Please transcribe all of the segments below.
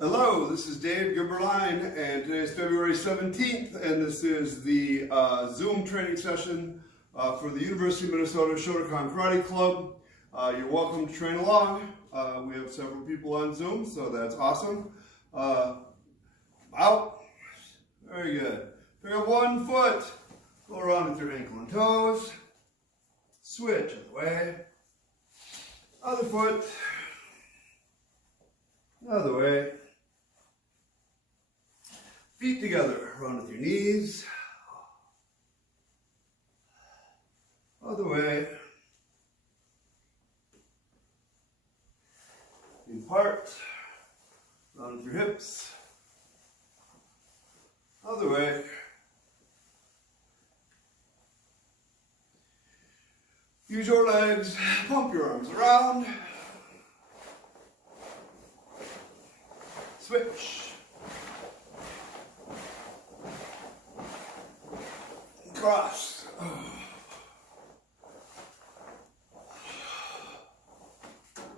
Hello, this is Dave Gibberline, and today is February 17th, and this is the Zoom training session for the University of Minnesota Shotokan Karate Club. You're welcome to train along. We have several people on Zoom, so that's awesome. Out. Very good. Pick up one foot. Go around with your ankle and toes. Switch other way. Other foot. Other way. Feet together, run with your knees. Other way. Feet apart. Run with your hips. Other way. Use your legs, pump your arms around. Switch. Cross.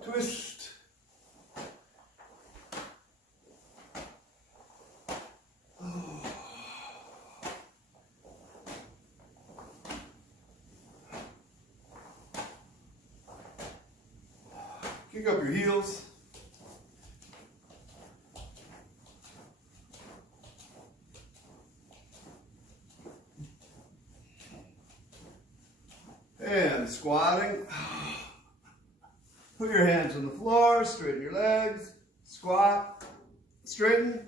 Twist. Kick up your heels. And squatting. Put your hands on the floor, straighten your legs, squat, straighten,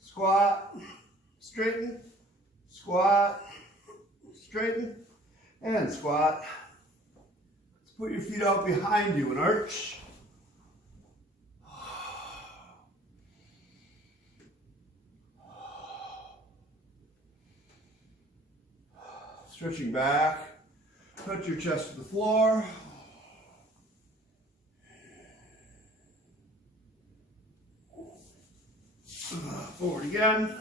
squat, straighten, squat, straighten, and squat. Let's put your feet out behind you and arch. Stretching back. Touch your chest to the floor. Forward again.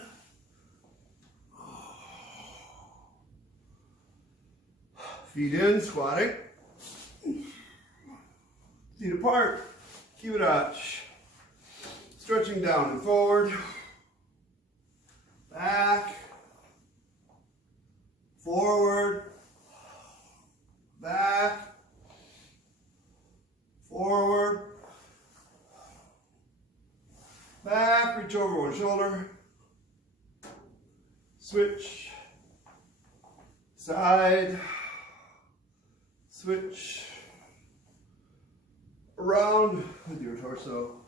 Feet in, squatting. Feet apart. Keep it arch. Stretching down and forward. Back. Forward. Back, forward, back, reach over one shoulder, switch, side, switch, around with your torso.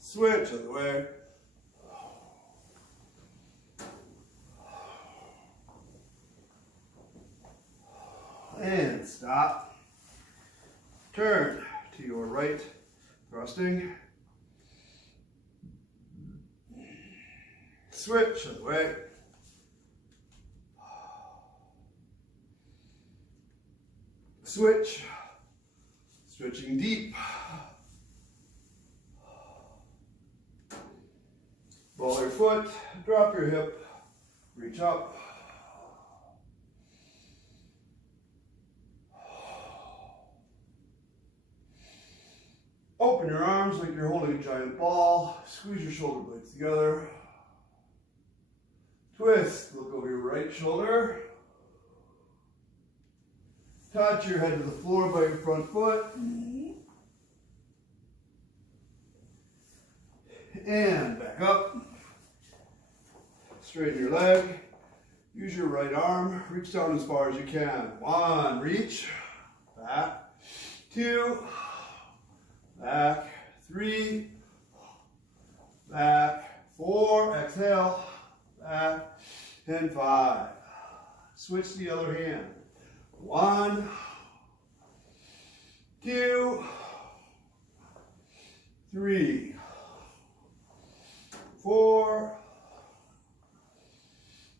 Switch other way. And stop. Turn to your right, thrusting. Switch other way. Switch. Stretching deep. Ball your foot, drop your hip, reach up. Open your arms like you're holding a giant ball. Squeeze your shoulder blades together. Twist. Look over your right shoulder. Touch your head to the floor by your front foot. And back up. Straighten your leg. Use your right arm. Reach down as far as you can. One, reach. Back. Two. Back, three, back, four, exhale, back, and five. Switch the other hand. One, two, three, four,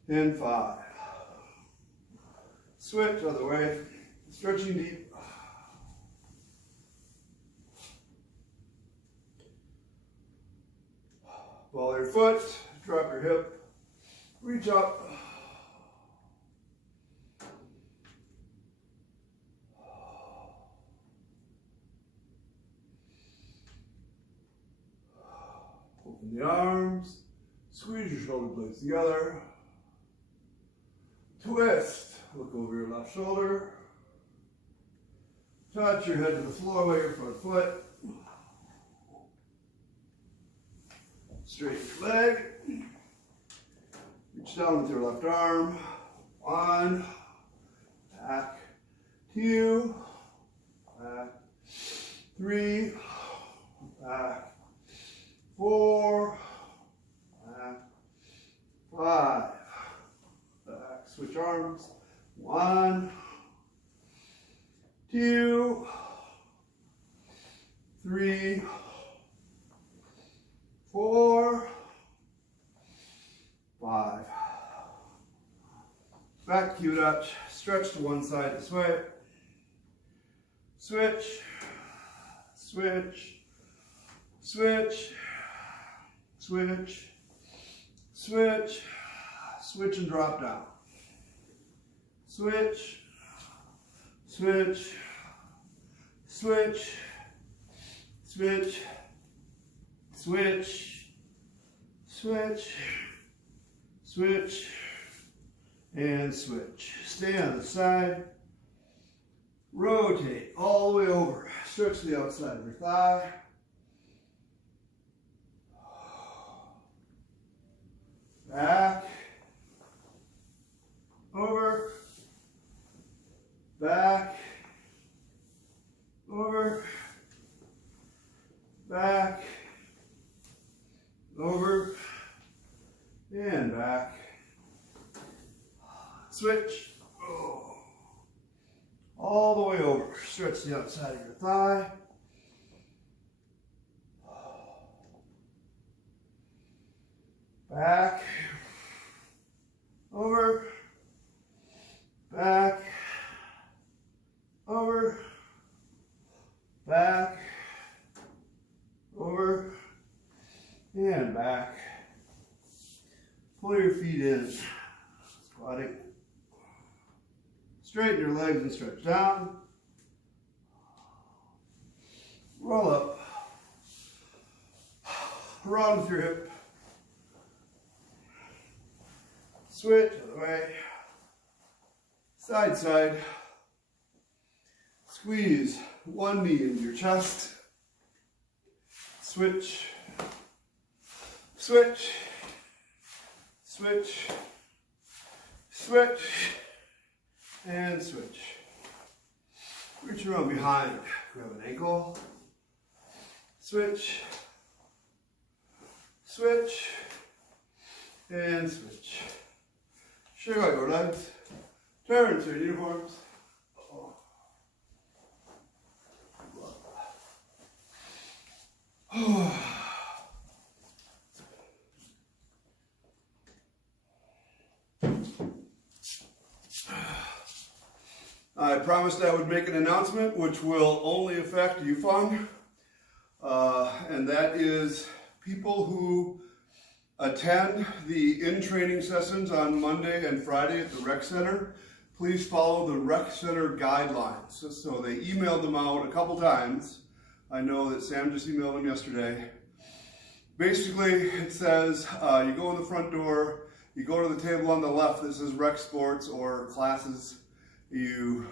and five. Switch other way, stretching deep. Ball your foot, drop your hip, reach up, in the arms. Squeeze your shoulder blades together. Twist. Look over your left shoulder. Touch your head to the floor with your front foot. Straighten your leg. Reach down with your left arm. 1, back, 2, back, 3, back, 4, back, 5, back. Switch arms. 1, 2, 3, 4, 5. Back Q Dutch. Stretch to one side this way. Switch, switch, switch, switch, switch, switch and drop down. Switch, switch, switch, switch, switch, switch, switch, and switch. Stay on the side. Rotate all the way over. Stretch the outside of your thigh. Back. Over. Back. Over. Back. Over. And back. Switch. Oh. All the way over. Stretch the outside of your thigh. Back. Over. Back. Over. Back. Over. And back. Pull your feet in. Squatting. Straighten your legs and stretch down. Roll up. Round with your hip. Switch other way. Side, side. Squeeze one knee into your chest. Switch. Switch. Switch. Switch. And switch. Reach around behind. Grab an ankle. Switch. Switch. And switch. Shake out your legs. Turn to your uniforms. I promised I would make an announcement which will only affect Yufeng, and that is people who attend the in-training sessions on Monday and Friday at the rec center. Please follow the rec center guidelines. So they emailed them out a couple times. I know that Sam just emailed them yesterday. Basically, it says you go in the front door, you go to the table on the left that says rec sports or classes. You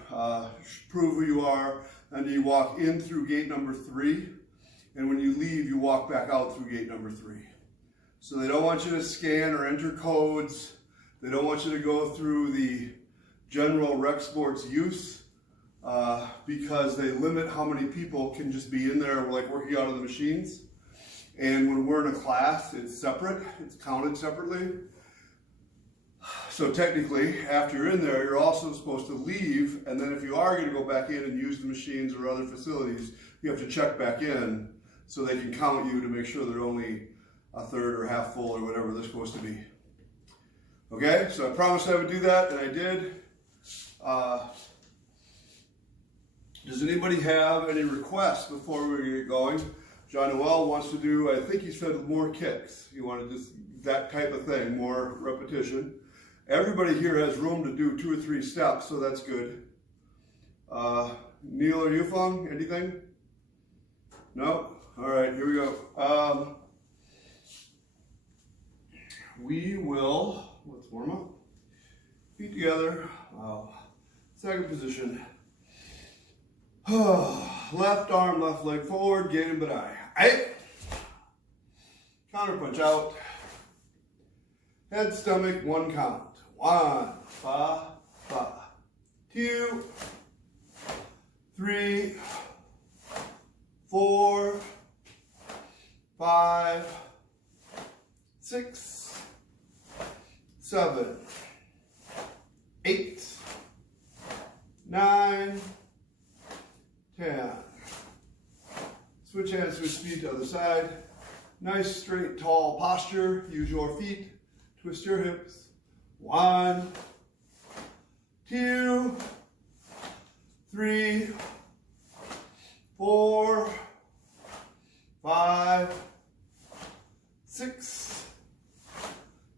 prove who you are, and you walk in through gate number 3. And when you leave, you walk back out through gate number 3. So they don't want you to scan or enter codes. They don't want you to go through the general rec sports use because they limit how many people can just be in there like working out of the machines. And when we're in a class, it's separate. It's counted separately. So technically, after you're in there, you're also supposed to leave, and then if you are going to go back in and use the machines or other facilities, you have to check back in so they can count you to make sure they're only a third or half full or whatever they're supposed to be. Okay, so I promised I would do that, and I did. Does anybody have any requests before we get going? John Noel wants to do, I think he said more kicks. He wanted just that type of thing, more repetition. Everybody here has room to do 2 or 3 steps, so that's good. Neil or Yufeng, anything? No? All right, here we go. we will, let's warm up. Feet together. Wow. Second position. Left arm, left leg forward, gain Bassai. Aye. Counter punch out. Head, stomach, 1 count. 1, fa, fa. 2, 3, 4, 5, 6, 7, 8, 9, 10. Switch hands, switch feet to the other side. Nice, straight, tall posture. Use your feet. Twist your hips. 1, 2, 3, 4, 5, 6,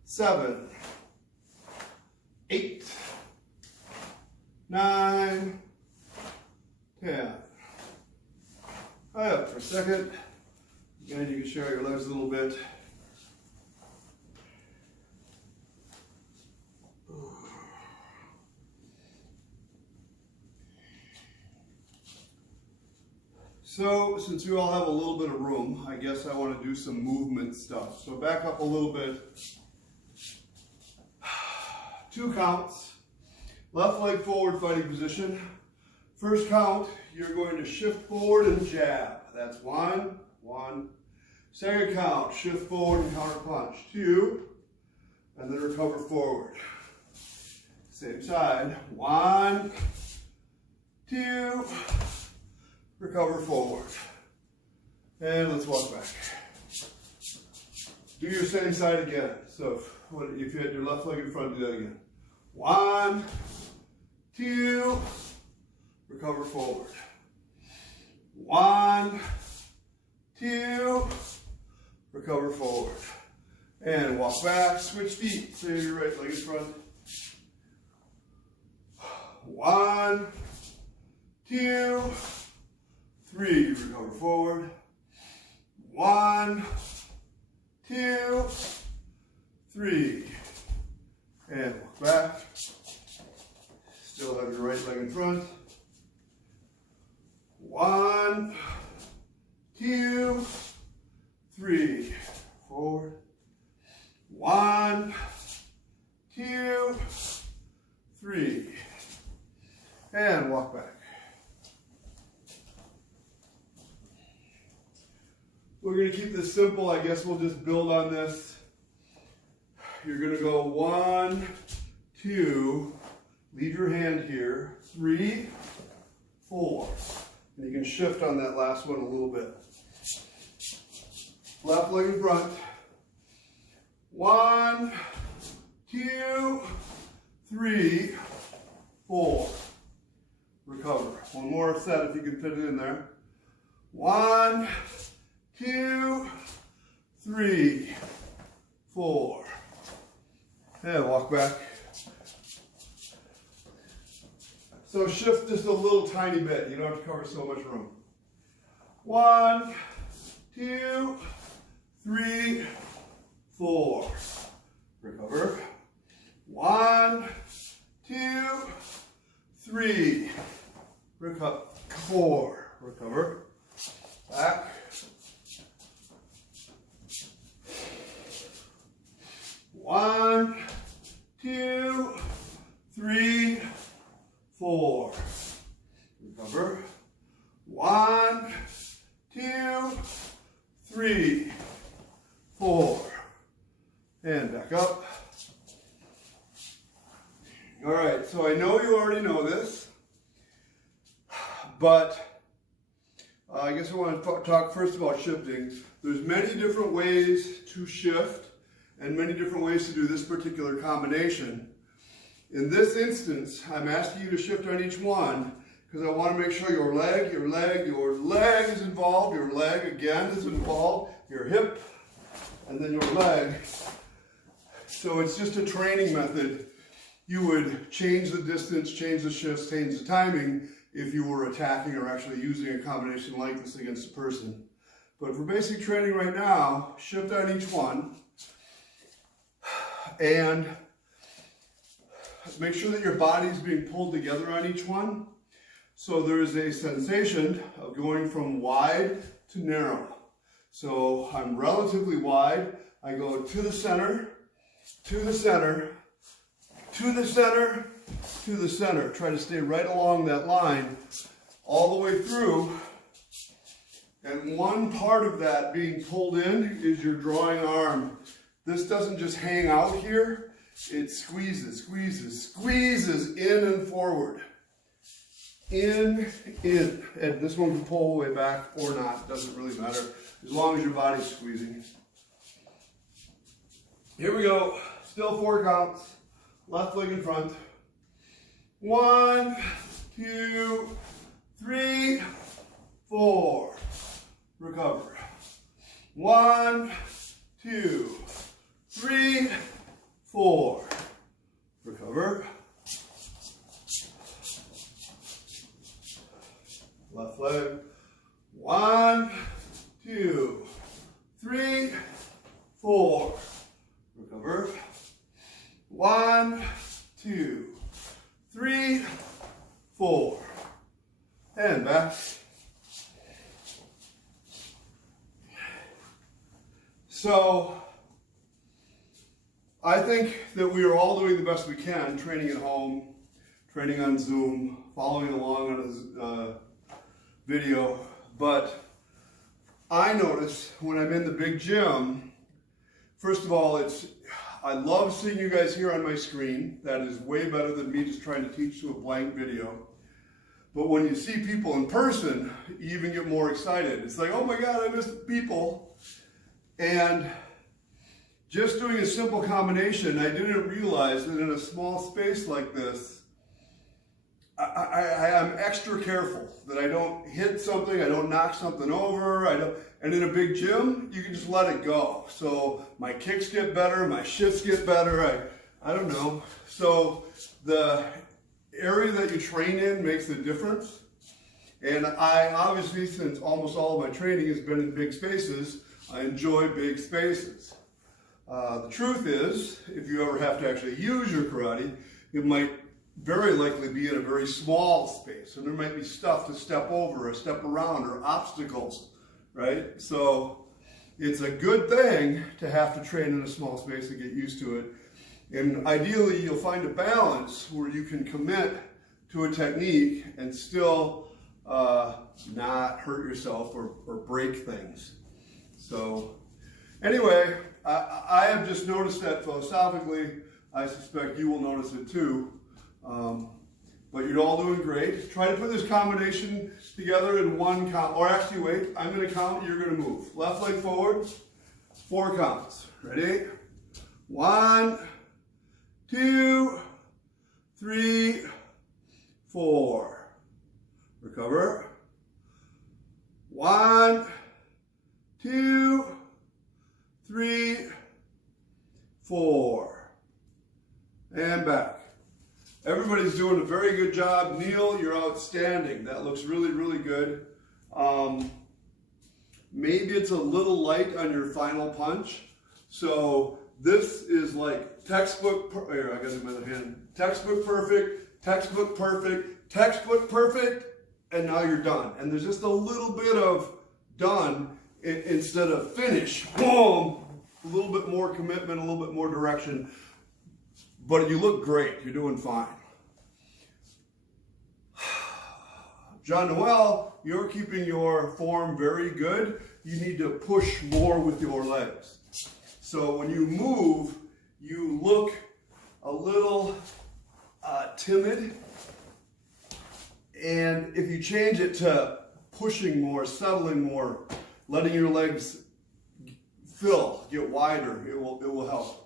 7, 8, 9, 10. High up for a second. Again, you can share your legs a little bit. So, since you all have a little bit of room, I guess I want to do some movement stuff. So back up a little bit. 2 counts. Left leg forward fighting position. First count, you're going to shift forward and jab. That's 1, 1. Second count, shift forward and counter punch. 2, and then recover forward. Same side. 1, 2, recover forward. And let's walk back. Do your same side again. So if you had your left leg in front, do that again. 1, 2, recover forward. 1, 2, recover forward. And walk back, switch feet. So your right leg in front. 1, 2, 3, recover forward. 1, 2, 3. And walk back. Still have your right leg in front. 1, 2, 3. Forward. 1, 2, 3. And walk back. We're going to keep this simple. I guess we'll just build on this. You're going to go 1, 2, leave your hand here, 3, 4. And you can shift on that last one a little bit. Left leg in front. 1, 2, 3, 4. Recover. One more set if you can fit it in there. 1, 2, 3, 4. And walk back. So shift just a little tiny bit. You don't have to cover so much room. 1, 2, 3, 4. Recover. 1, 2, 3. Recover. 4. Recover. Back. 1, 2, 3, 4. Recover. 1, 2, 3, 4. And back up. All right, so I know you already know this, but I guess I want to talk first about shifting. There's many different ways to shift and many different ways to do this particular combination. In this instance, I'm asking you to shift on each one because I want to make sure your leg is involved, your leg again is involved, your hip, and then your leg. So it's just a training method. You would change the distance, change the shifts, change the timing if you were attacking or actually using a combination like this against a person. But for basic training right now, shift on each one. And make sure that your body's being pulled together on each one. So there is a sensation of going from wide to narrow. So I'm relatively wide. I go to the center, to the center, to the center, to the center. Try to stay right along that line all the way through. And one part of that being pulled in is your drawing arm. This doesn't just hang out here. It squeezes, squeezes, squeezes in and forward. In. And this one can pull all the way back or not. Doesn't really matter as long as your body's squeezing. Here we go. Still 4 counts. Left leg in front. 1, 2, 3, 4. Recover. 1, 2, 3, 4. Recover. Left leg. 1, 2, 3, 4. Recover. 1, 2, 3, 4. And back. So, I think that we are all doing the best we can, training at home, training on Zoom, following along on a video, but I notice when I'm in the big gym, first of all, I love seeing you guys here on my screen. That is way better than me just trying to teach to a blank video. But when you see people in person, you even get more excited. It's like, oh my God, I miss the people. And just doing a simple combination, I didn't realize that in a small space like this, I'm extra careful that I don't hit something, I don't knock something over, and in a big gym, you can just let it go. So my kicks get better, my shifts get better, I don't know. So the area that you train in makes a difference. And I obviously, since almost all of my training has been in big spaces, I enjoy big spaces. The truth is, if you ever have to actually use your karate, it might very likely be in a very small space, and there might be stuff to step over or step around or obstacles, right? So it's a good thing to have to train in a small space and get used to it. And ideally, you'll find a balance where you can commit to a technique and still not hurt yourself or break things. So anyway, I have just noticed that philosophically. I suspect you will notice it too. But you're all doing great. Try to put this combination together in one count. Or actually, wait, I'm going to count, you're going to move. Left leg forward, 4 counts. Ready? 1, 2, 3, 4. Recover. 1, 2, 3, 4. And back. Everybody's doing a very good job. Neil, you're outstanding. That looks really, really good. Maybe it's a little light on your final punch. So this is like textbook, here, I got it in my other hand. Textbook perfect, textbook perfect, textbook perfect, and now you're done. And there's just a little bit of done instead of finish. Boom! A little bit more commitment, a little bit more direction. But you look great. You're doing fine. John Noel, you're keeping your form very good. You need to push more with your legs. So when you move, you look a little timid. And if you change it to pushing more, settling more, letting your legs fill, get wider, it will help.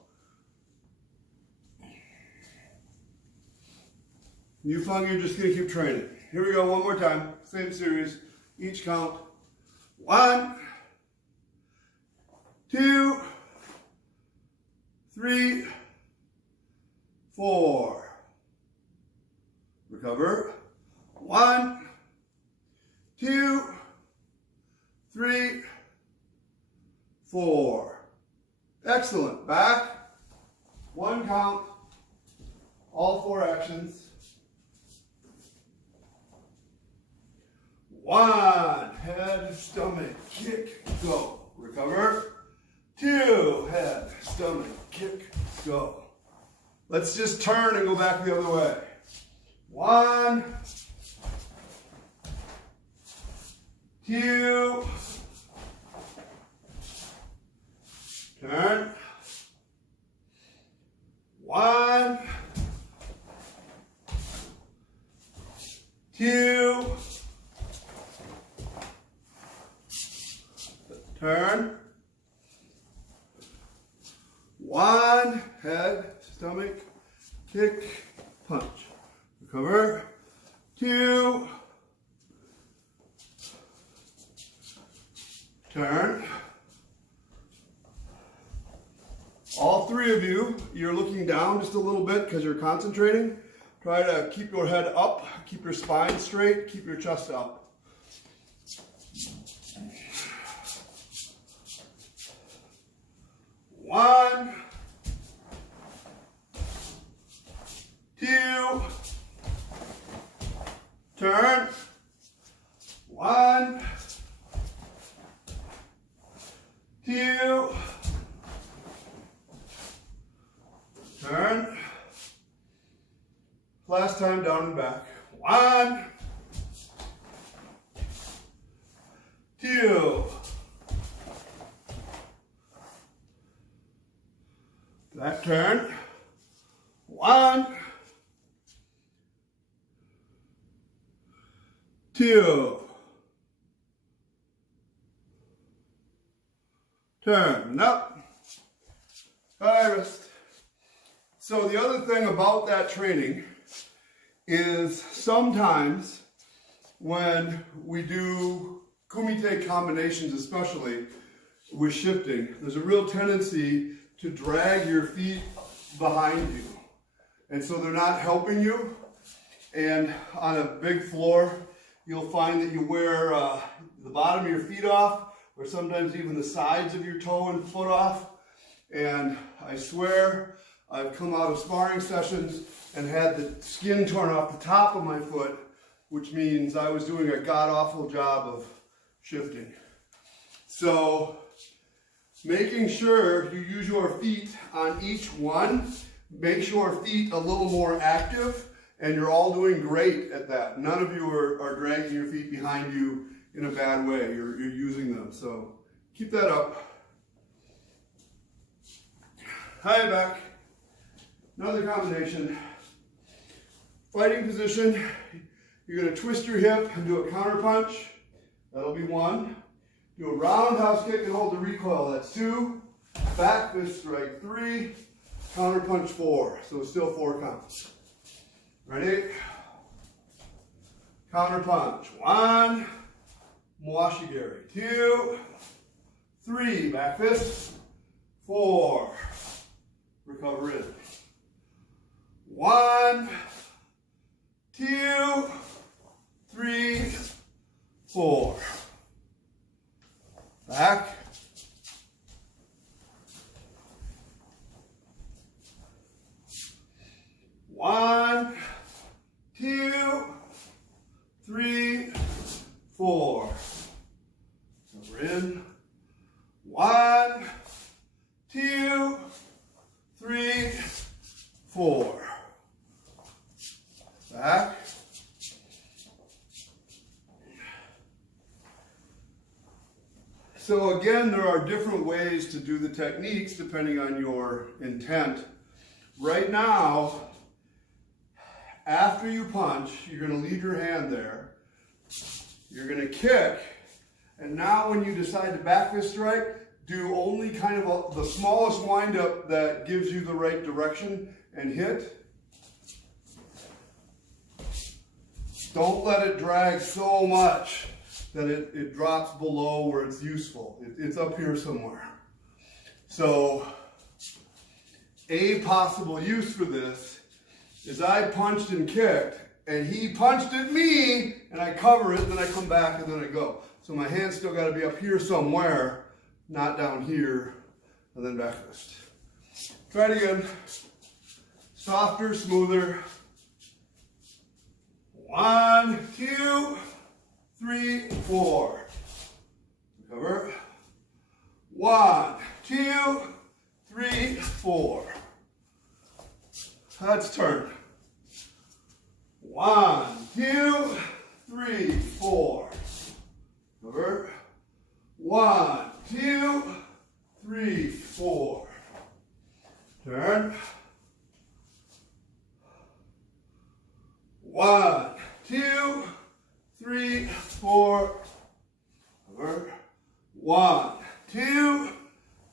Yufeng, you're just going to keep training. Here we go, one more time. Same series. Each count. 1, 2, 3, 4. Recover. 1, 2, 3, 4. Excellent. Back. 1, 1 count, all 4 actions. 1, head, stomach, kick, go. Recover. 2, head, stomach, kick, go. Let's just turn and go back the other way. 1, 2, turn. 1, 2, turn. 1, head, stomach, kick, punch. Recover. 2, turn. All 3 of you, you're looking down just a little bit because you're concentrating. Try to keep your head up, keep your spine straight, keep your chest up. 1, 2, turn. 1, 2, turn. Last time, down and back. 1, 2. Back turn. 1, 2. Turn and up. Wrist. So the other thing about that training is sometimes when we do kumite combinations, especially with shifting, there's a real tendency to drag your feet behind you. And so they're not helping you. And on a big floor, you'll find that you wear the bottom of your feet off, or sometimes even the sides of your toe and foot off. And I swear, I've come out of sparring sessions and had the skin torn off the top of my foot, which means I was doing a god-awful job of shifting. So, making sure you use your feet on each one makes your feet a little more active, and you're all doing great at that. None of you are dragging your feet behind you in a bad way. You're using them, so keep that up. High back. Another combination. Fighting position. You're going to twist your hip and do a counter punch. That'll be 1. Do a roundhouse kick and hold the recoil. That's 2. Back fist strike 3. Counter punch 4. So it's still 4 counts. Ready? Counter punch. 1. Mwashigiri. 2. 3. Back fist. 4. Recover in. 1, 2, 3, 4. Back. 1, 2, 3, 4. Over in. 1, 2, 3, 4. Back. So again, there are different ways to do the techniques depending on your intent. Right now, after you punch, you're going to leave your hand there. You're going to kick. And now when you decide to back fist strike, do only kind of the smallest windup that gives you the right direction and hit. Don't let it drag so much that it drops below where it's useful. It's up here somewhere. So a possible use for this is I punched and kicked, and he punched at me, and I cover it, then I come back, and then I go. So my hand's still got to be up here somewhere, not down here, and then back fist. Try it again. Softer, smoother. 1, 2, 3, 4. Recover. 1, 2, 3, 4. Let's turn. 1, 2, 3, 4. Recover. 1, 2, 3, 4. Turn. 1, 2, 3, 4. Over. 1, 2,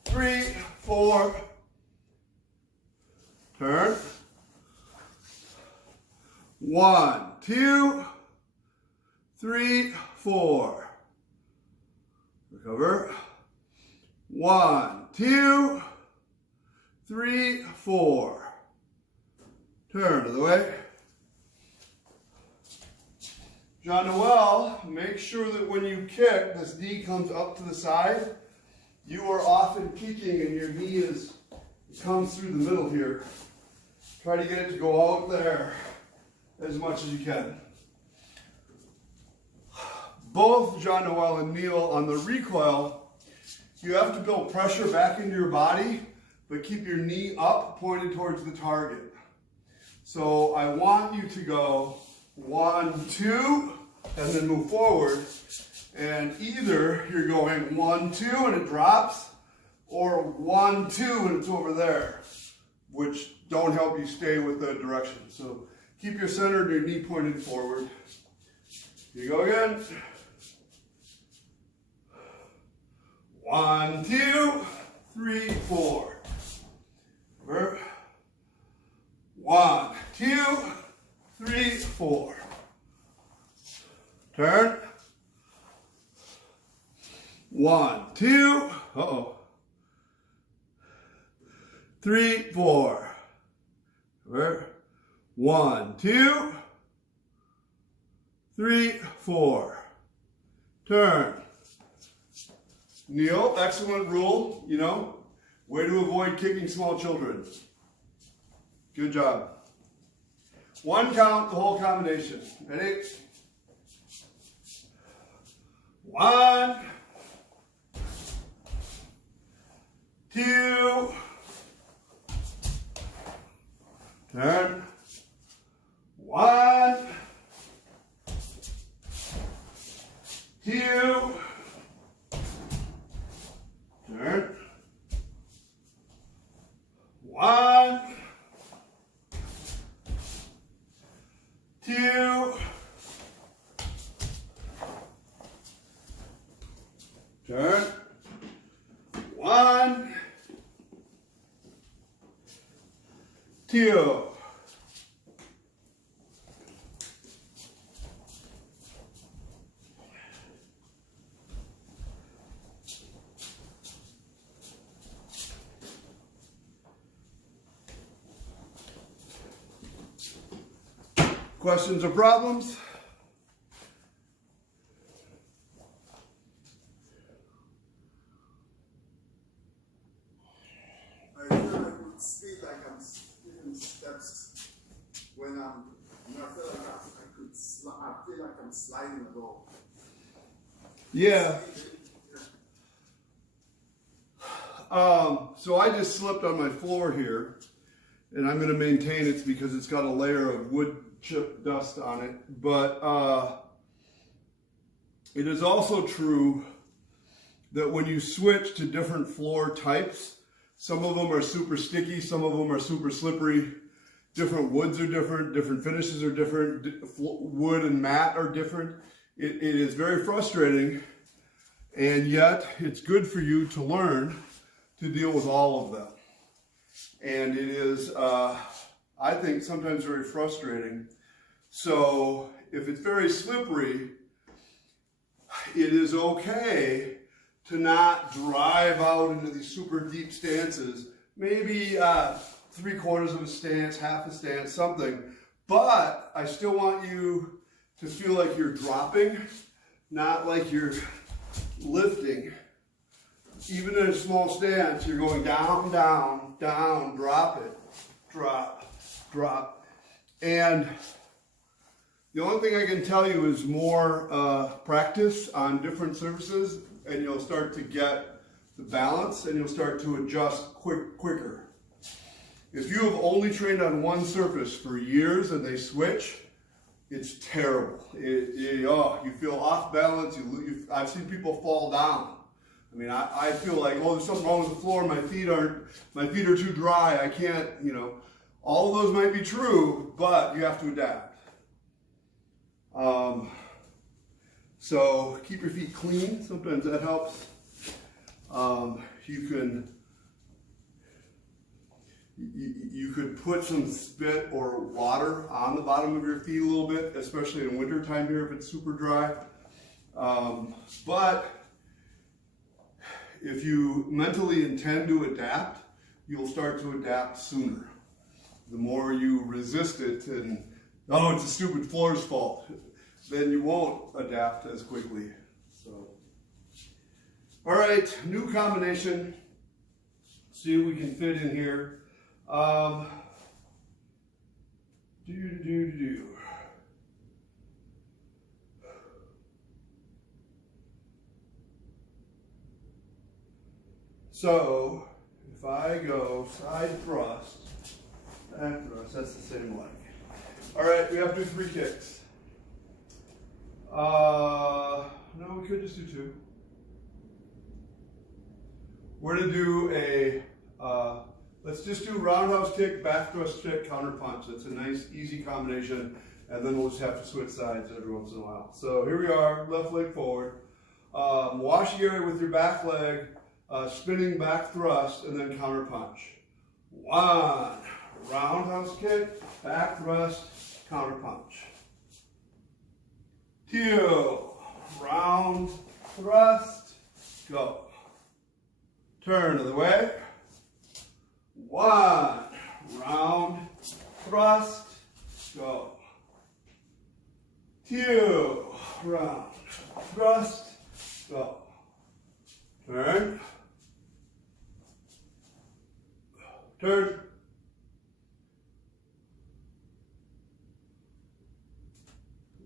3, 4. Turn. 1, 2, 3, 4. Recover. 1, 2, 3, 4. Turn to the way. John Noel, make sure that when you kick, this knee comes up to the side. You are often kicking and your knee comes through the middle here. Try to get it to go out there as much as you can. Both John Noel and Neil on the recoil, you have to build pressure back into your body, but keep your knee up, pointed towards the target. So I want you to go 1, 2, and then move forward. And either you're going 1, 2, and it drops, or 1, 2, and it's over there, which don't help you stay with the direction. So keep your center and your knee pointed forward. Here you go again. 1, 2, 3, 4. 1, 2, 3, 4. Turn. 1, 2. 3, 4. 1, 2, 3, 4. Turn. Neil, excellent rule, way to avoid kicking small children. Good job. 1 count, the whole combination. Ready? 1, 2, turn. 1, 2, turn. 1, 2, turn. 1, 2. Questions or problems? I feel like I would speed like I'm giving steps when I feel like I'm sliding the ball. Yeah. So I just slipped on my floor here, and I'm going to maintain it because it's got a layer of wood chip dust on it. But it is also true that when you switch to different floor types, some of them are super sticky, some of them are super slippery. Different woods are different, different finishes are different, wood and mat are different. It is very frustrating, and yet it's good for you to learn to deal with all of them. And it is, I think, sometimes very frustrating. So if it's very slippery, it is okay to not drive out into these super deep stances. Maybe 3/4 of a stance, half a stance, something. But I still want you to feel like you're dropping, not like you're lifting. Even in a small stance, you're going down, down, down, drop it, drop, drop. And the only thing I can tell you is more practice on different surfaces, and you'll start to get the balance, and you'll start to adjust quicker. If you have only trained on one surface for years and they switch, it's terrible. You feel off balance. I've seen people fall down. I mean, I feel like, oh, there's something wrong with the floor. My feet are too dry. I can't, all of those might be true, but you have to adapt. So keep your feet clean. Sometimes that helps. You could put some spit or water on the bottom of your feet a little bit, especially in winter time here if it's super dry. But if you mentally intend to adapt, you'll start to adapt sooner. The more you resist it and, oh, it's a stupid floor's fault, then you won't adapt as quickly. So, all right, new combination. See what we can fit in here. So, if I go side thrust, back thrust, that's the same leg. All right, we have to do 3 kicks. No, we could just do 2. We're going to do a, let's just do roundhouse kick, back thrust kick, counter punch. That's a nice, easy combination, and then we'll just have to switch sides every once in a while. So here we are, left leg forward. Wash the area with your back leg, spinning back thrust, and then counter punch. 1, roundhouse kick, back thrust, counter punch. 2, round thrust, go. Turn the other way. 1, round thrust, go. 2, round thrust, go. Turn. Turn.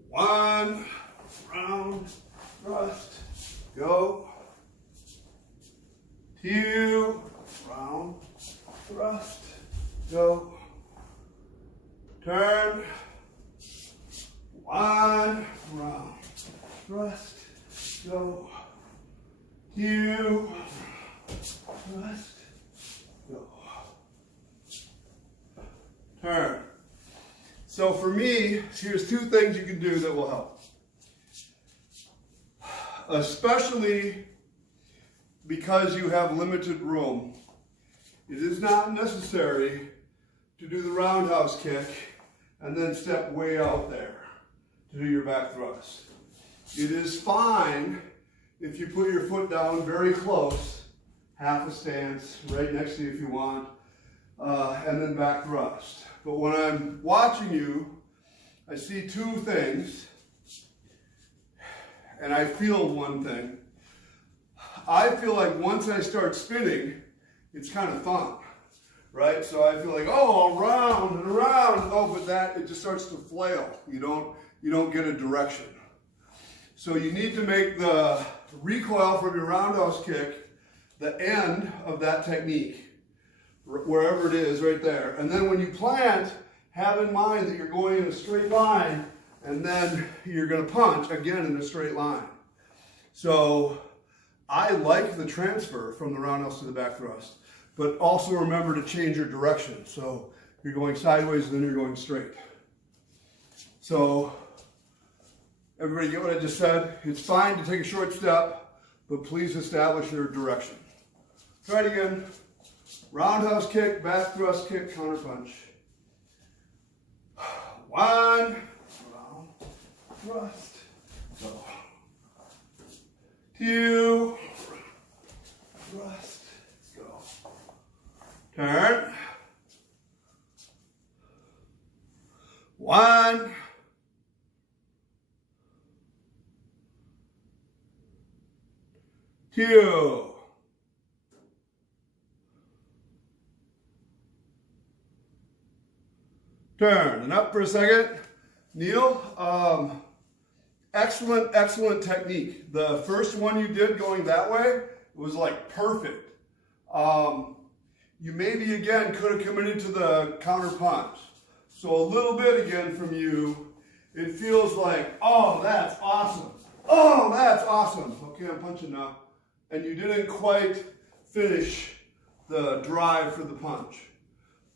1, round thrust, go. 2, round thrust, go. Turn. 1, round thrust, go. 2, thrust, go. Turn. So for me, here's 2 things you can do that will help. Especially because you have limited room, it is not necessary to do the roundhouse kick and then step way out there to do your back thrust. It is fine if you put your foot down very close, half a stance, right next to you if you want, and then back thrust. But when I'm watching you, I see 2 things, and I feel one thing. I feel like once I start spinning, it's kind of fun, right? So I feel like, oh, around and around. Oh, but that, it just starts to flail. You don't get a direction. So you need to make the recoil from your roundhouse kick the end of that technique, wherever it is, right there. And then when you plant, have in mind that you're going in a straight line, and then you're going to punch again in a straight line. So I like the transfer from the roundhouse to the back thrust, but also remember to change your direction. So you're going sideways and then you're going straight. So everybody get what I just said? It's fine to take a short step, but please establish your direction. Try it again. Roundhouse kick, back thrust kick, counter punch. 1, round thrust, go. 2, thrust, go. Turn. 1, 2, 3, turn, and up for a second. Kneel. Excellent technique. The first one you did going that way was like perfect. You maybe again could have committed to the counter punch. So a little bit again from you. It feels like, oh, that's awesome. Oh, that's awesome. Okay, I'm punching now. And you didn't quite finish the drive for the punch.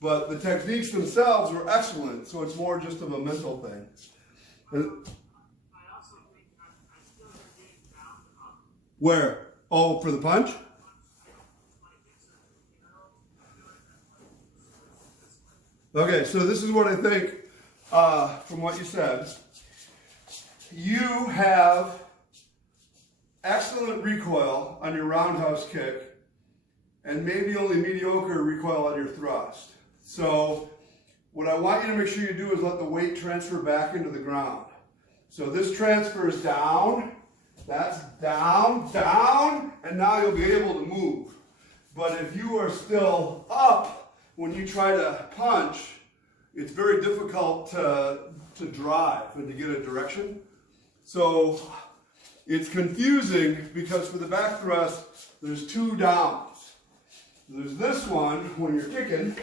But the techniques themselves were excellent, so it's more just of a mental thing. Where? Oh, for the punch? Okay, so this is what I think from what you said. You have excellent recoil on your roundhouse kick and maybe only mediocre recoil on your thrust. So what I want you to make sure you do is let the weight transfer back into the ground. So this transfers down, that's down, down, and now you'll be able to move. But if you are still up when you try to punch, it's very difficult to drive and to get a direction. So it's confusing because for the back thrust, there's two downs. There's this one when you're kicking,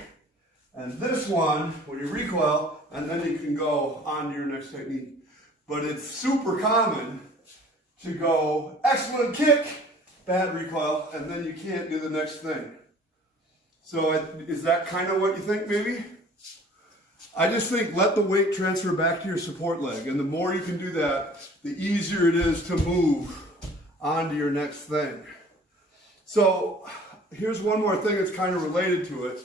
and this one when you recoil, and then you can go on to your next technique. But it's super common to go excellent kick, bad recoil, and then you can't do the next thing. So is that kind of what you think maybe? I just think let the weight transfer back to your support leg, and the more you can do that, the easier it is to move on to your next thing. So here's one more thing that's kind of related to it.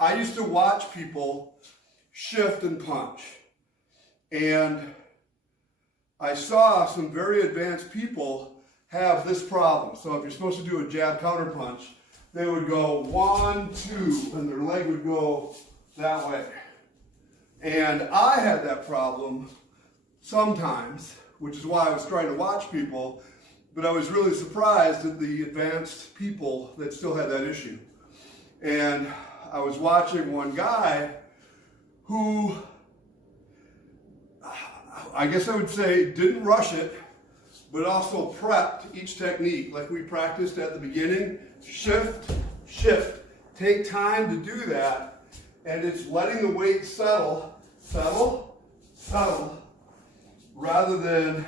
I used to watch people shift and punch, and I saw some very advanced people have this problem. So if you're supposed to do a jab counter punch, they would go 1, 2, and their leg would go that way. And I had that problem sometimes, which is why I was trying to watch people, but I was really surprised at the advanced people that still had that issue. And I was watching one guy who, I guess I would say, didn't rush it, but also prepped each technique like we practiced at the beginning. Shift, shift. Take time to do that, and it's letting the weight settle, settle, settle, rather than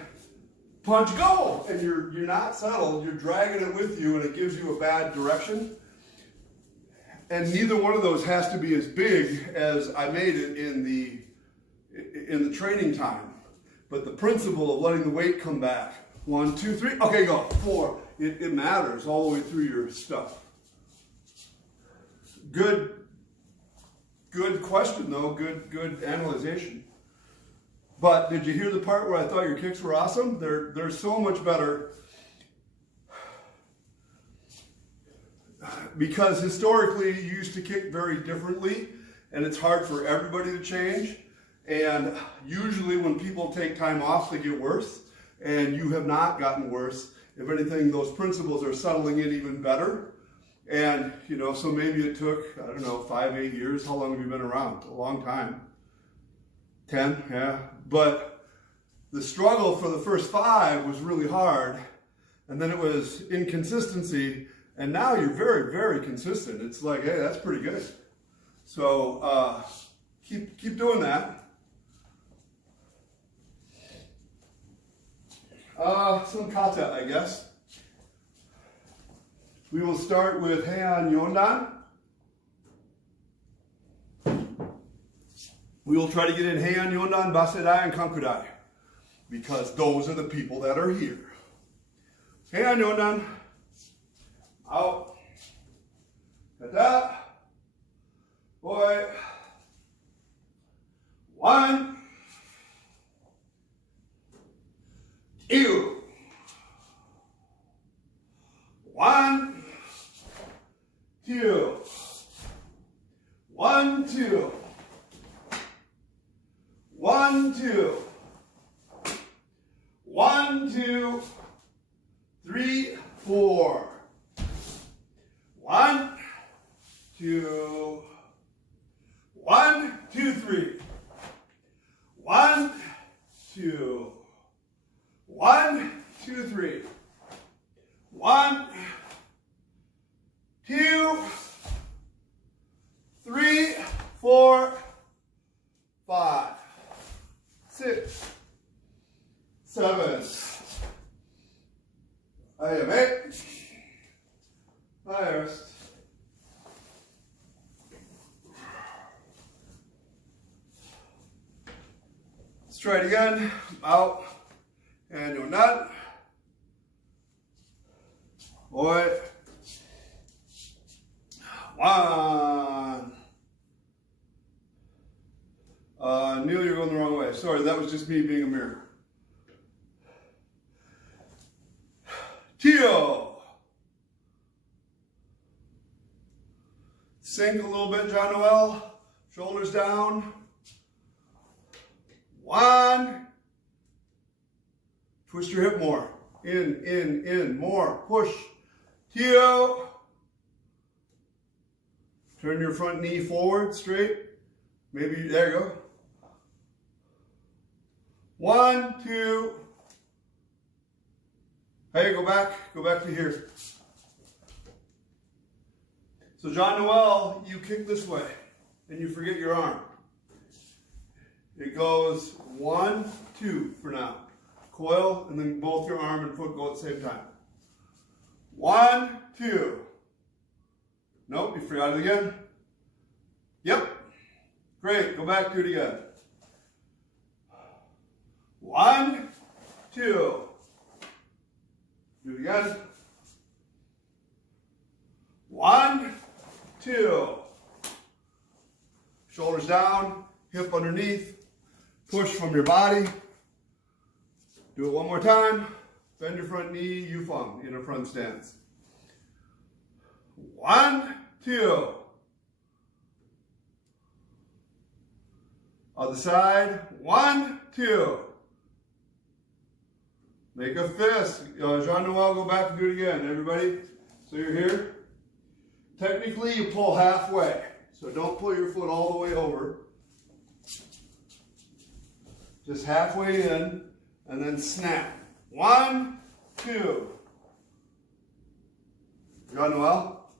punch, go, and you're not settled, you're dragging it with you, and it gives you a bad direction. And neither one of those has to be as big as I made it in the training time. But the principle of letting the weight come back. 1, 2, 3, okay, go. 4. It matters all the way through your stuff. Good question though, good analyzation. But did you hear the part where I thought your kicks were awesome? They're so much better because historically you used to kick very differently, and it's hard for everybody to change. And usually when people take time off, they get worse, and you have not gotten worse. If anything, those principles are settling in even better. And, you know, so maybe it took, I don't know, 5, 8 years. How long have you been around? A long time. 10, yeah. But the struggle for the first 5 was really hard. And then it was inconsistency. And now you're very, very consistent. It's like, hey, that's pretty good. So keep doing that. Some kata, I guess. We will start with Heian Yondan. We will try to get in Heian Yondan, Bassai, and Kanku, because those are the people that are here. Heian Yondan. Out. Kata. Boy. 1. 2. 1, 2. 1, 2. 1, 2. 1, 2. 3, 4. 1, 2. 2. 1, 2, 3. 1, 2, 3, 4, 5, 6, 7. I am 8. First. Let's try it again. Out. And Yondan. Boy. 1. Neil, you're going the wrong way. Sorry, that was just me being a mirror. 2. Sink a little bit, John Noel. Shoulders down. 1. Twist your hip more. In, more. Push. 2. Turn your front knee forward, straight. Maybe, there you go. 1, 2. Hey, go back to here. So John Noel, you kick this way, and you forget your arm. It goes 1, 2 for now. Coil, and then both your arm and foot go at the same time. 1, 2. Nope, you forgot it again. Yep. Great, go back, do it again. 1, 2. Do it again. 1, 2. Shoulders down, hip underneath. Push from your body. Do it one more time. Bend your front knee, Yufeng in a front stance. 1, 2. Other side. 1, 2. Make a fist. Jean Noel, go back and do it again, everybody. So you're here. Technically, you pull halfway. So don't pull your foot all the way over. Just halfway in, and then snap. 1, 2. Jean Noel.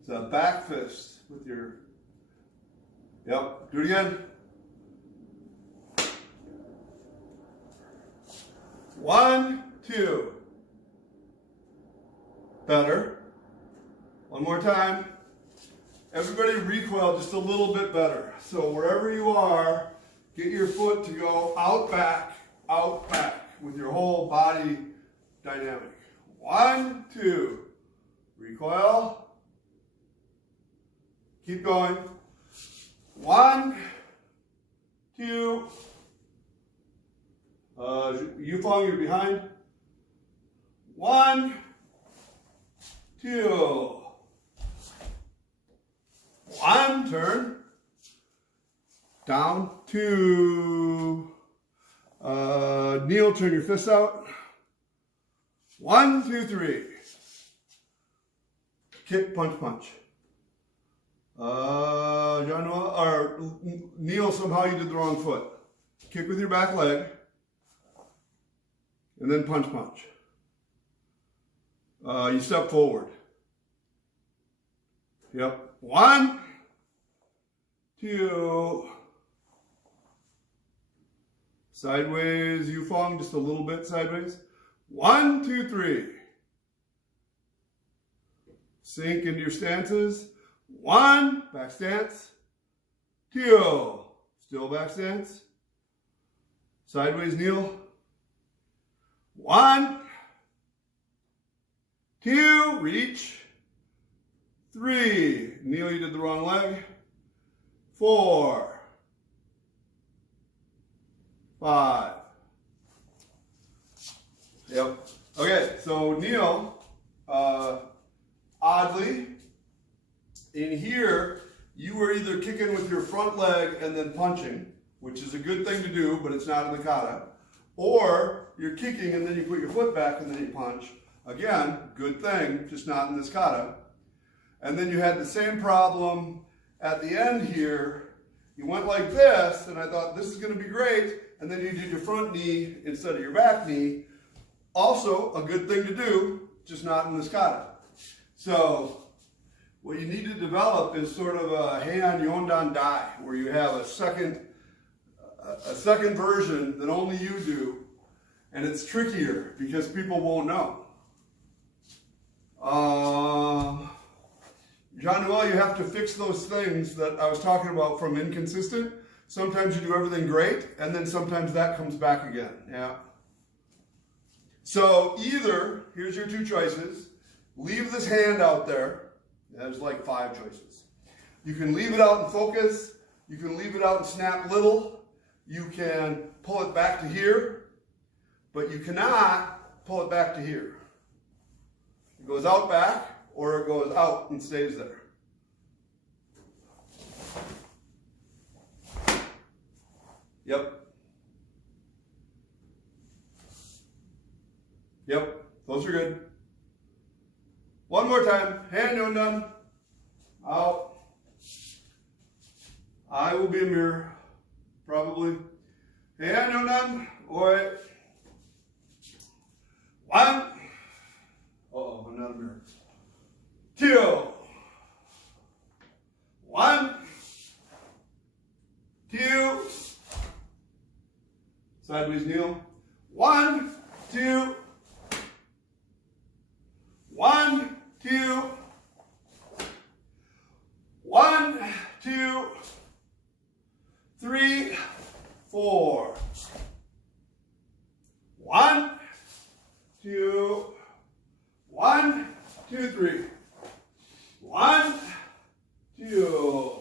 It's a back fist with your, yep, do it again. 1, 2. Better. One more time. Everybody recoil just a little bit better. So wherever you are, get your foot to go out back with your whole body dynamic. 1, 2. Recoil. Keep going. 1, 2. Yufeng, you're behind. 1, 2. 1, turn. Down, 2. Kneel, turn your fists out. 1, 2, 3. Kick, punch, punch. John Noel, or Neil, somehow you did the wrong foot. Kick with your back leg. And then punch, punch. You step forward. Yep. 1, 2. Sideways, Yufeng, just a little bit sideways. 1, 2, 3. Sink into your stances. 1, back stance. 2, still back stance. Sideways kneel. 1, 2, reach. 3, kneel, you did the wrong leg. 4, 5. Yep. Okay, so kneel, oddly, in here, you were either kicking with your front leg and then punching, which is a good thing to do, but it's not in the kata. Or you're kicking and then you put your foot back and then you punch. Again, good thing, just not in this kata. And then you had the same problem at the end here, You went like this, and I thought this is going to be great, and then you did your front knee instead of your back knee. Also a good thing to do, just not in this kata. So what you need to develop is sort of a Heian Yondan dai, where you have a second version that only you do, and it's trickier because people won't know. Jean-Noel, you have to fix those things that I was talking about from inconsistent. Sometimes you do everything great, and then sometimes that comes back again. Yeah. So either, here's your two choices, leave this hand out there. There's like 5 choices. You can leave it out and focus. You can leave it out and snap little. You can pull it back to here, but you cannot pull it back to here. It goes out back, or it goes out and stays there. Yep. Yep, those are good. One more time. Heian Yondan. Out. I will be a mirror, probably. Heian Yondan. Oi. 1. Uh-oh, I'm not a mirror. 2. 1. 2. Sideways kneel. 1, 2. 1, 2. 1, 2. 3, 4. 1, 2. 1, 2, 3. 1, 2.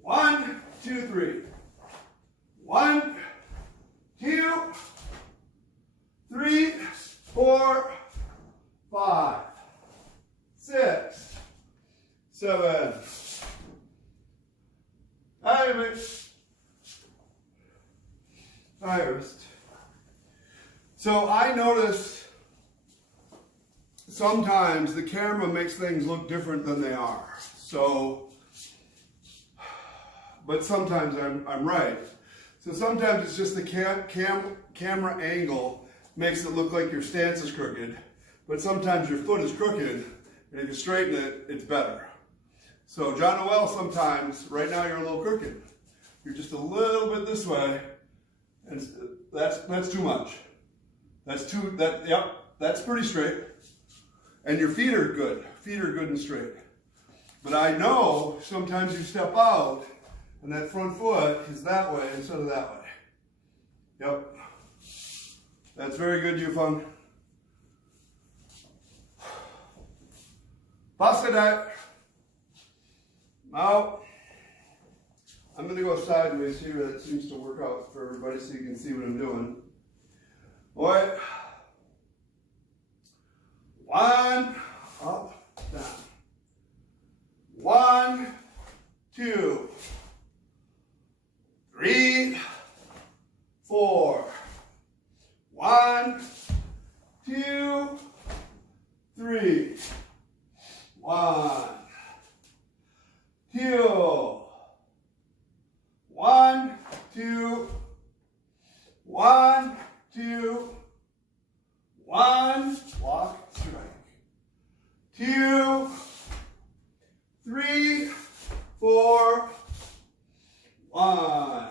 1, 2, 3. 1, 2, 3, 4, 5, 6, 7. Iris. So I notice sometimes the camera makes things look different than they are. So, but sometimes I'm right. So sometimes it's just the camera angle makes it look like your stance is crooked, but sometimes your foot is crooked, and if you straighten it, it's better. So Jean-Noel, sometimes, right now you're a little crooked. You're just a little bit this way, and that's too much. Yep, that's pretty straight. And your feet are good. Feet are good and straight. But I know sometimes you step out, and that front foot is that way instead of that way. Yep. That's very good, Yufeng. Bassai. Now, I'm going to go sideways here. That seems to work out for everybody so you can see what I'm doing. All right. 1, up, down. 1, 2, 3, 4. 1, 2, 3. 1, 2. 1, 2. 1, 2. 1. Walk, strike. 2, 3, 4. 1.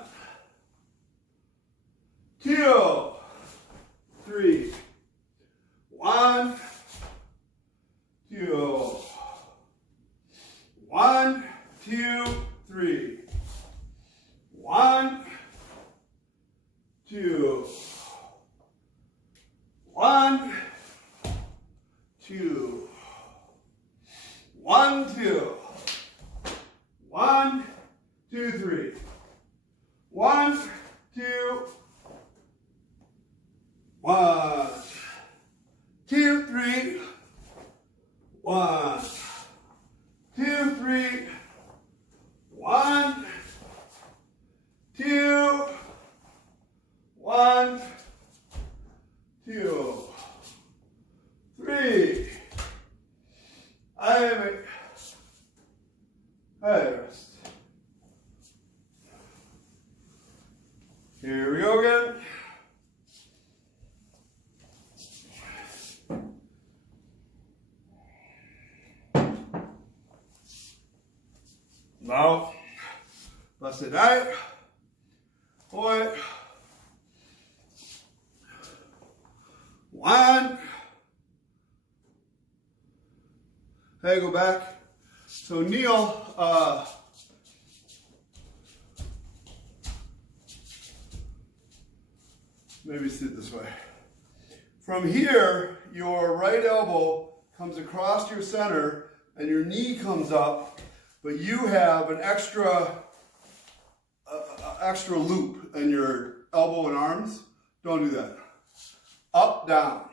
Here we go again. Now, Bassai. Boy. 1. Hey, go back. So kneel. Maybe sit this way. From here, your right elbow comes across your center and your knee comes up, but you have an extra loop in your elbow and arms. Don't do that. Up, down,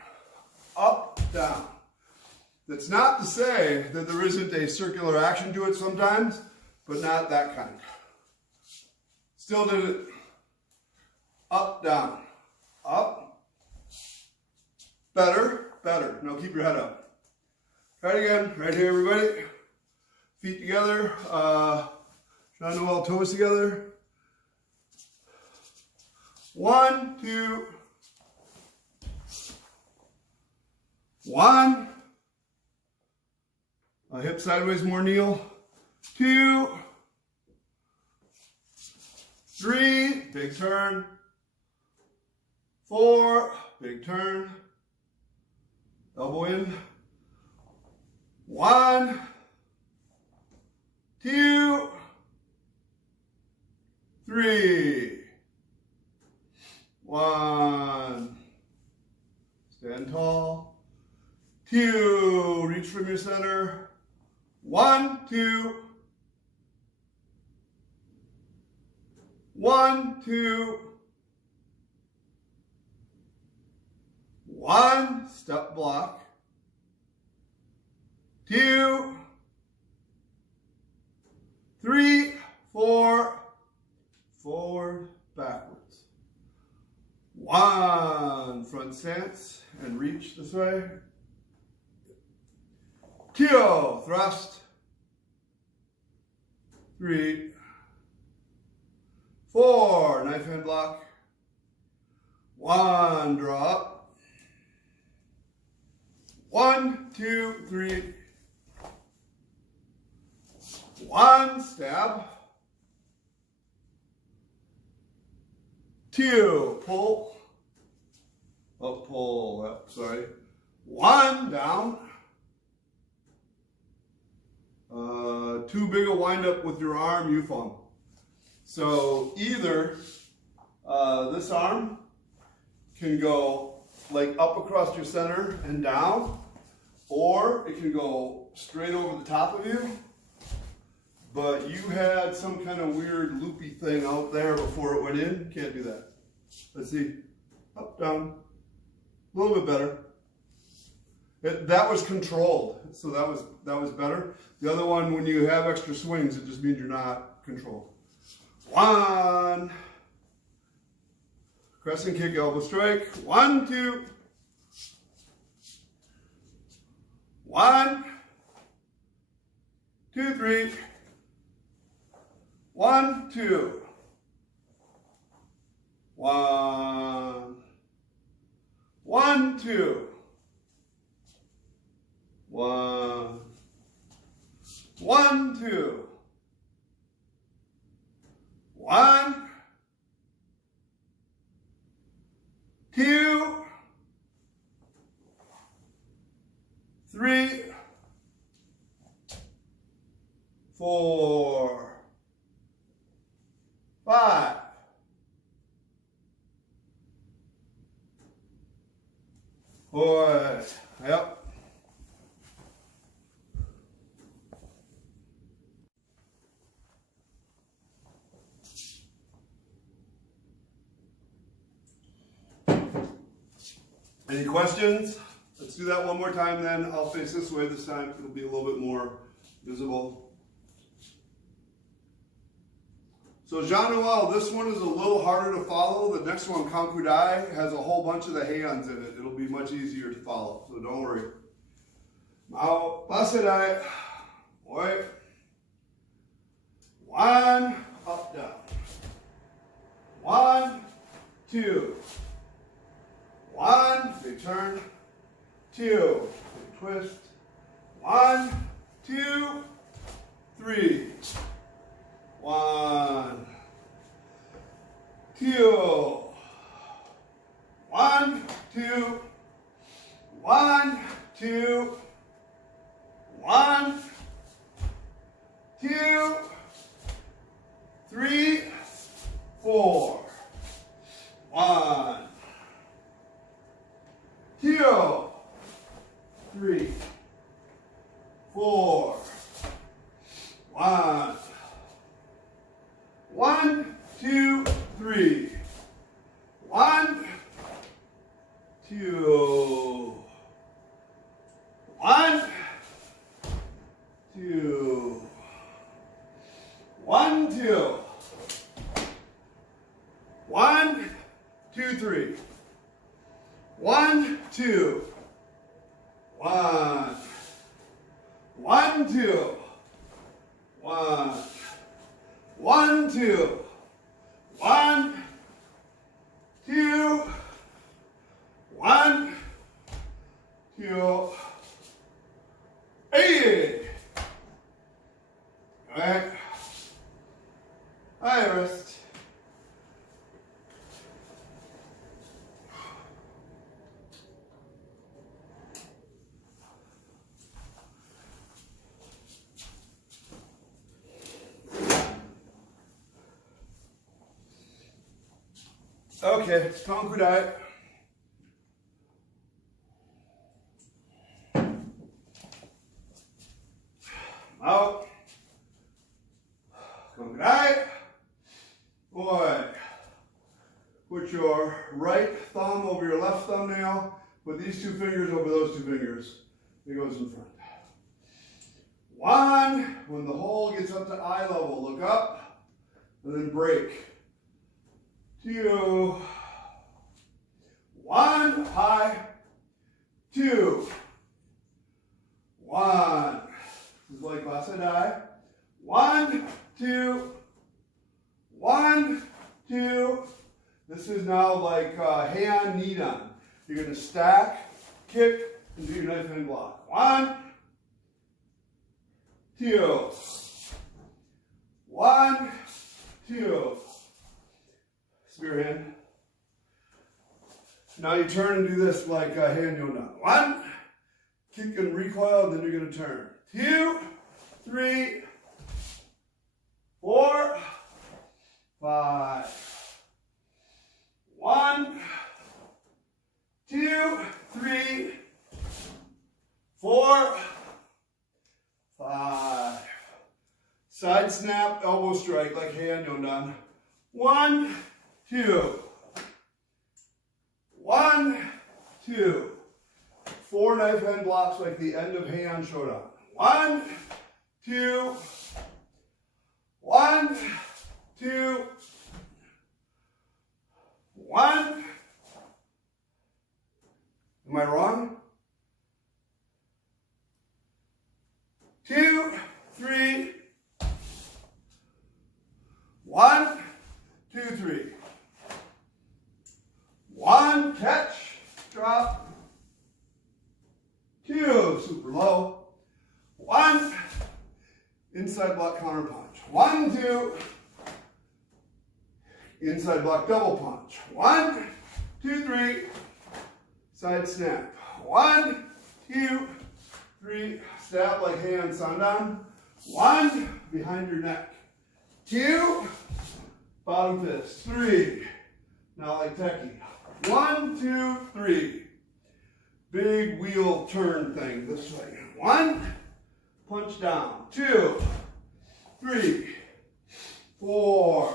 up, down. That's not to say that there isn't a circular action to it sometimes, but not that kind. Still did it. Up, down, up. Better, better. Now keep your head up. Try it again. Right here, everybody. Feet together. Trying to all toes together. 1, 2. 1. Hip sideways, more kneel. 2. 3. Big turn. 4. Big turn. Elbow in. 1. 2. 3. 1. Stand tall. 2. Reach from your center. 1, 2. 1, 2. 1. Step block. 2. 3, 4. Forward, backwards. 1. Front stance and reach this way. 2. Thrust. 3. 4. Knife hand block. 1. Draw up. 1, 2, 3. 1. Stab. 2. Pull. Up, pull. Up, sorry. 1. Down. Too big a wind up with your arm, you fall. So either this arm can go like up across your center and down, or it can go straight over the top of you. But you had some kind of weird loopy thing out there before it went in. Can't do that. Let's see. Up, down. A little bit better. That was controlled, so that was better. The other one, when you have extra swings, it just means you're not controlled. 1. Crescent kick, elbow strike. 1, 2. 1, 2, 3. 1, 2. 1. 1, 2. 1. 1, 2. 1. 2. 3. 4. 5. Boy, yep. Any questions? Let's do that one more time then. I'll face this way this time. It'll be a little bit more visible. So Jean Noel, this one is a little harder to follow. The next one, Kanku has a whole bunch of the Heians in it. It'll be much easier to follow, so don't worry. Now, Bassai, wait. 1, up, down. 1, 2, 1, big turn, 2, big twist, 1, 2, 3, 1, 2, 1, 2, 1, 2, 1, 2, 3, 4, 1, 2, 3, 4, 1, 1, 2, 3, 1, 2, 1, 2, 1, 2, 1, 2, 3, 1, 2, 1, 1, 2, 1, 1, 2, 1, 2, 1, 2, 8. All right. All right, rest. Okay, Kanku diet. Out. Kanku diet. Boy. Put your right thumb over your left thumbnail. Put these two fingers over those two fingers. It goes in front. 1. When the hole gets up to eye level, look up and then break. 2, 1, high, 2, 1. This is like Bassai. 1, 2, 1, 2. This is now like Heian Yondan. You're going to stack, kick, and do your knife hand block. 1, 2, 1, 2. Spear hand. Now you turn and do this like Heian Yondan. 1, kick and recoil, and then you're going to turn. 2, 3, 4, 5. 1, 2, 3, 4, 5. Side snap, elbow strike like Heian Yondan. 1, 2. 1, 2. 4 knife hand blocks like the end of Heian Shotokan. 1, 2. 1, 2. 1. Am I wrong? 2, 3. 1, 2, 3. 1, catch, drop. 2, super low. 1, inside block counter punch. 1, 2. Inside block double punch. 1, 2, 3. Side snap. 1, 2, 3. Stab like Heian Yondan. 1, behind your neck. 2, bottom fist. 3. Now like Teki. 1, 2, 3. Big wheel turn thing this way. 1, punch down. 2, 3, 4.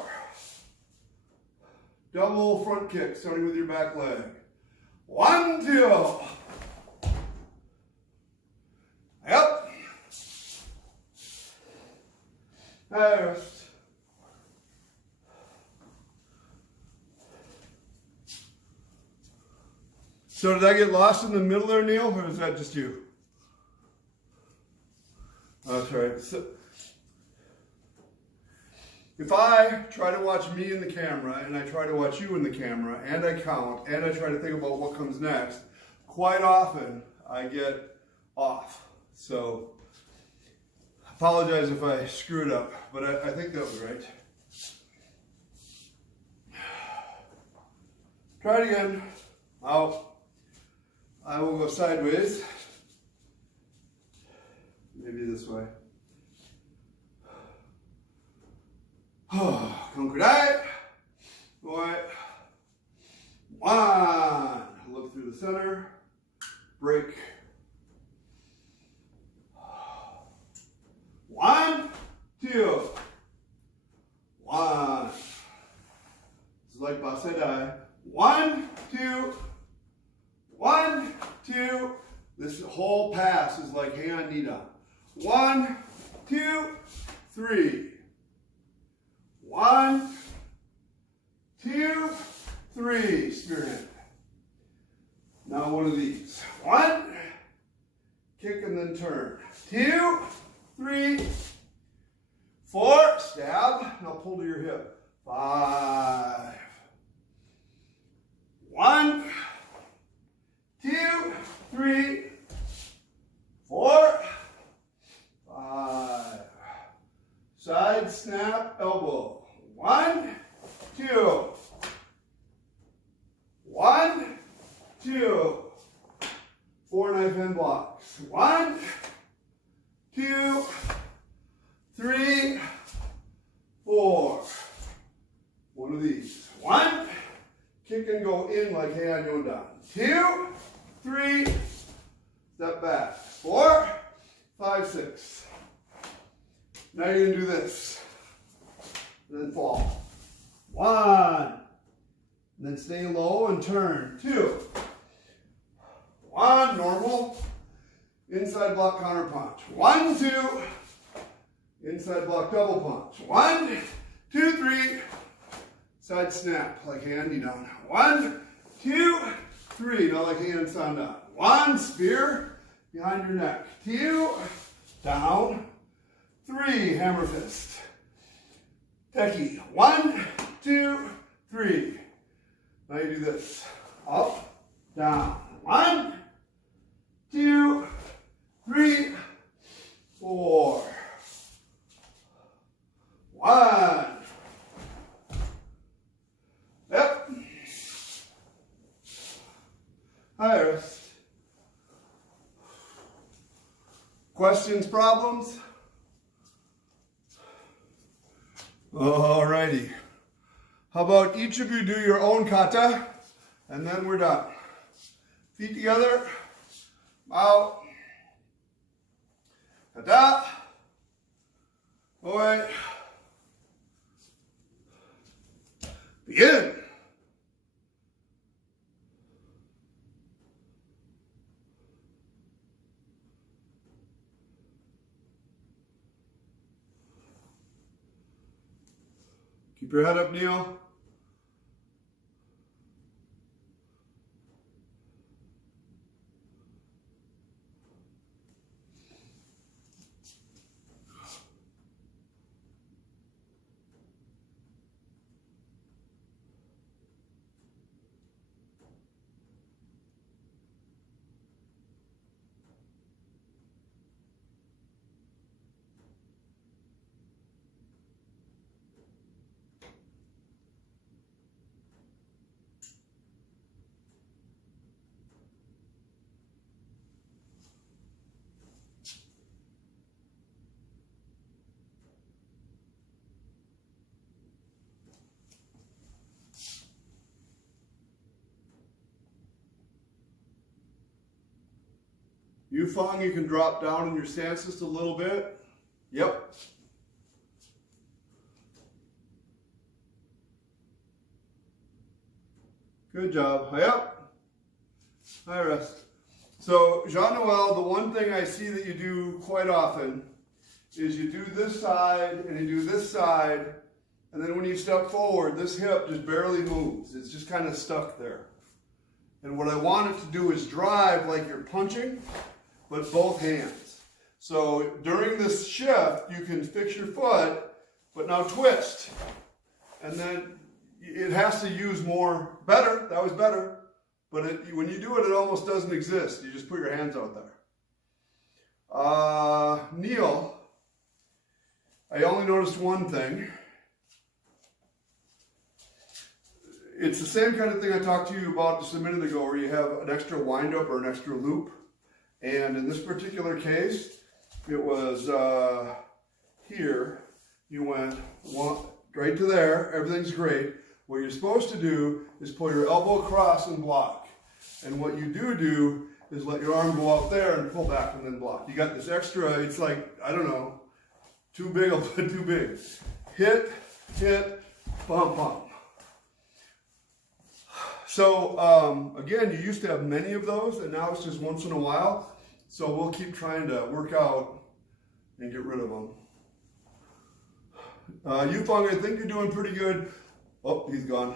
Double front kick starting with your back leg. 1, 2. Yep. Rest. So did I get lost in the middle there, Neil, or is that just you? That's right. So, if I try to watch me in the camera and I try to watch you in the camera and I count and I try to think about what comes next, quite often I get off. So apologize if I screwed up, but I think that was right. Try it again. Out. I will go sideways. Maybe this way. Kanku dai. Boy. One. Look through the center. Break. 1, 2. 1. This is like Bassai. 1, 2. 1, 2. This whole pass is like Heian Yondan. 1, 2, 3. 1, 2, 3. Spearhead. Now one of these. 1. Kick and then turn. 2, 3, 4. Stab. Now pull to your hip. 5. 1, 2, 3, 4, 5. Side snap, elbow. 1, 2. 1, 2. 4 knife hand blocks. 1, 2, 3, 4. One of these. 1. Kick and go in like Heian Yondan. 2, 3, step back. 4, 5, 6. Now you're going to do this. And then fall. 1. And then stay low and turn. 2. 1, normal. Inside block counter punch. 1, 2. Inside block double punch. 1, 2, 3. Side snap like Heian Yondan. 1, 2, 3. Now like Heian Yondan. 1, spear behind your neck. 2, down. 3, hammer fist. Teki. 1, 2, 3. Now you do this. Up, down. 1, 2, 3, 4. 1. Yep. Hi, rest. Questions, problems? Alrighty. How about each of you do your own kata, and then we're done. Feet together. Out. Kata. Away. Begin. Keep your head up, Neil. Yufeng, you can drop down in your stance just a little bit. Yep. Good job. High up. High rest. So, Jean-Noel, the one thing I see that you do quite often is you do this side and you do this side, and then when you step forward, this hip just barely moves. It's just kind of stuck there. And what I want it to do is drive like you're punching, but both hands. So during this shift, you can fix your foot But now twist. And then it has to use more, better, that was better. But when you do it, it almost doesn't exist. You just put your hands out there. Kneel. I only noticed one thing. It's the same kind of thing I talked to you about just a minute ago, where you have an extra wind-up or an extra loop. And in this particular case, it was here. You went right to there. Everything's great. What you're supposed to do is pull your elbow across and block. And what you do is let your arm go out there and pull back and then block. You got this extra, it's like, I don't know, too big, too big. Hit, bump, bump. So again, you used to have many of those, and now it's just once in a while. So we'll keep trying to work out and get rid of them. Yufeng, I think you're doing pretty good. Oh, he's gone.